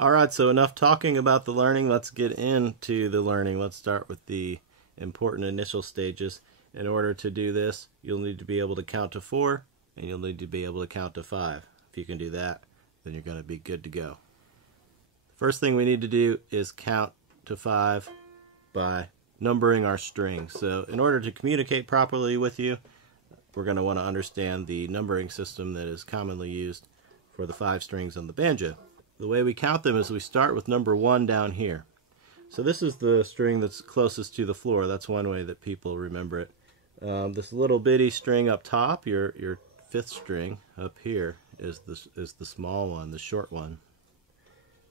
Alright, so enough talking about the learning. Let's get into the learning. Let's start with the important initial stages. In order to do this, you'll need to be able to count to 4, and you'll need to be able to count to 5. If you can do that, then you're going to be good to go. The first thing we need to do is count to 5 by numbering our strings. So in order to communicate properly with you, we're going to want to understand the numbering system that is commonly used for the 5 strings on the banjo. The way we count them is we start with number 1 down here. So this is the string that's closest to the floor. That's one way that people remember it. This little bitty string up top, your 5th string up here, is the small one, the short one.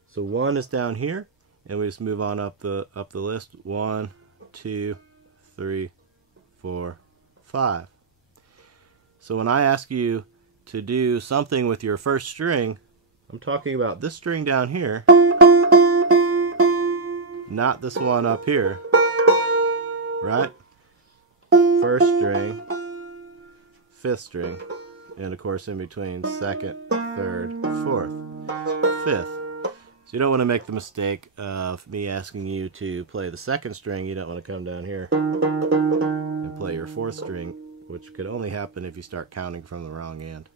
So 1 is down here, and we just move on up the list. 1, 2, 3, 4, 5. So when I ask you to do something with your first string, I'm talking about this string down here, not this one up here, right? First string, 5th string, and of course in between 2nd, 3rd, 4th, 5th. So you don't want to make the mistake of me asking you to play the 2nd string. You don't want to come down here and play your 4th string, which could only happen if you start counting from the wrong end.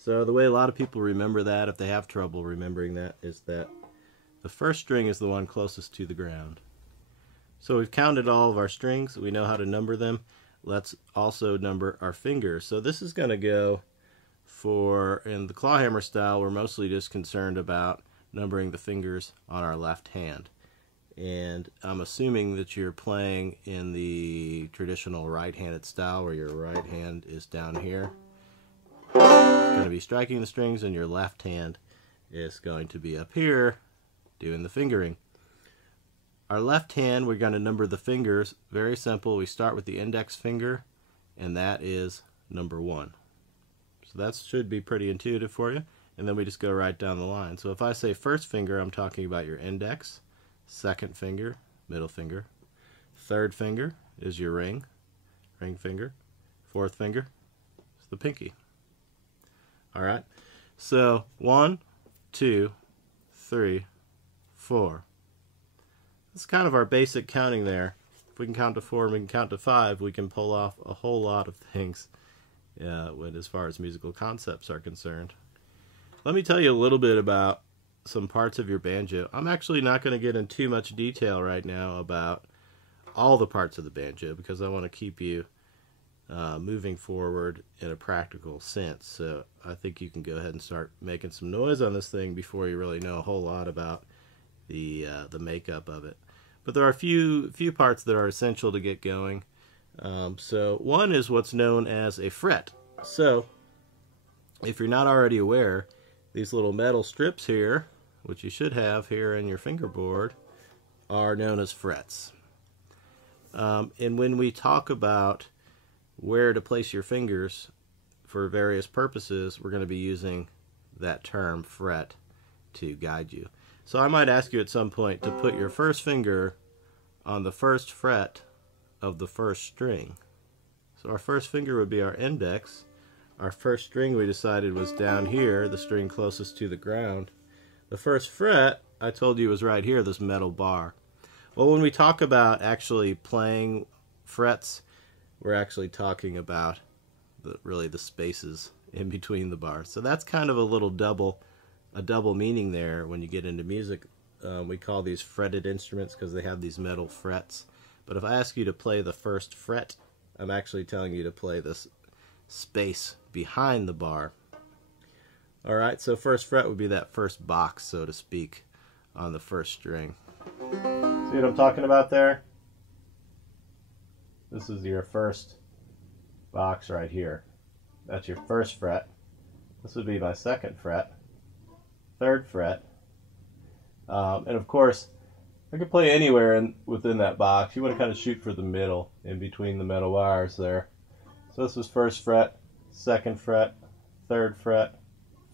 So the way a lot of people remember that, if they have trouble remembering that, is that the first string is the one closest to the ground. So we've counted all of our strings. We know how to number them. Let's also number our fingers. So this is going to go for, in the clawhammer style, we're mostly just concerned about numbering the fingers on our left hand. And I'm assuming that you're playing in the traditional right-handed style where your right hand is down here. It's going to be striking the strings, and your left hand is going to be up here doing the fingering. Our left hand, we're going to number the fingers. Very simple. We start with the index finger, and that is number 1. So that should be pretty intuitive for you. And then we just go right down the line. So if I say first finger, I'm talking about your index. 2nd finger, middle finger. 3rd finger is your ring finger. 4th finger is the pinky. Alright, so 1, 2, 3, 4. That's kind of our basic counting there. If we can count to 4 and we can count to 5, we can pull off a whole lot of things as far as musical concepts are concerned. Let me tell you a little bit about some parts of your banjo. I'm actually not going to get in too much detail right now about all the parts of the banjo because I want to keep you moving forward in a practical sense. So I think you can go ahead and start making some noise on this thing before you really know a whole lot about the makeup of it. But there are a few parts that are essential to get going. So one is what's known as a fret. So if you're not already aware, these little metal strips here, which you should have here in your fingerboard, are known as frets. And when we talk about where to place your fingers for various purposes, we're going to be using that term fret to guide you. So I might ask you at some point to put your first finger on the first fret of the first string. So our first finger would be our index. Our first string we decided was down here, the string closest to the ground. The first fret I told you was right here, this metal bar. Well, when we talk about actually playing frets, we're actually talking about really the spaces in between the bars. So that's kind of a little double meaning there when you get into music. We call these fretted instruments because they have these metal frets. But if I ask you to play the first fret, I'm actually telling you to play this space behind the bar. Alright, so first fret would be that first box, so to speak, on the first string. See what I'm talking about there? This is your first box right here. That's your first fret. This would be my 2nd fret, 3rd fret. And of course, I could play anywhere within that box. You want to kind of shoot for the middle, in between the metal wires there. So this was 1st fret, 2nd fret, 3rd fret,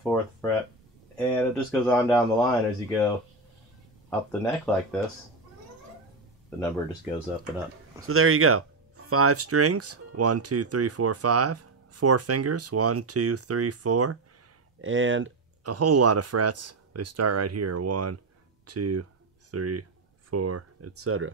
4th fret, and it just goes on down the line as you go up the neck like this. The number just goes up and up. So there you go. 5 strings, 1, 2, 3, 4, 5. 4 fingers, 1, 2, 3, 4. And a whole lot of frets, They start right here, 1, 2, 3, 4, etc.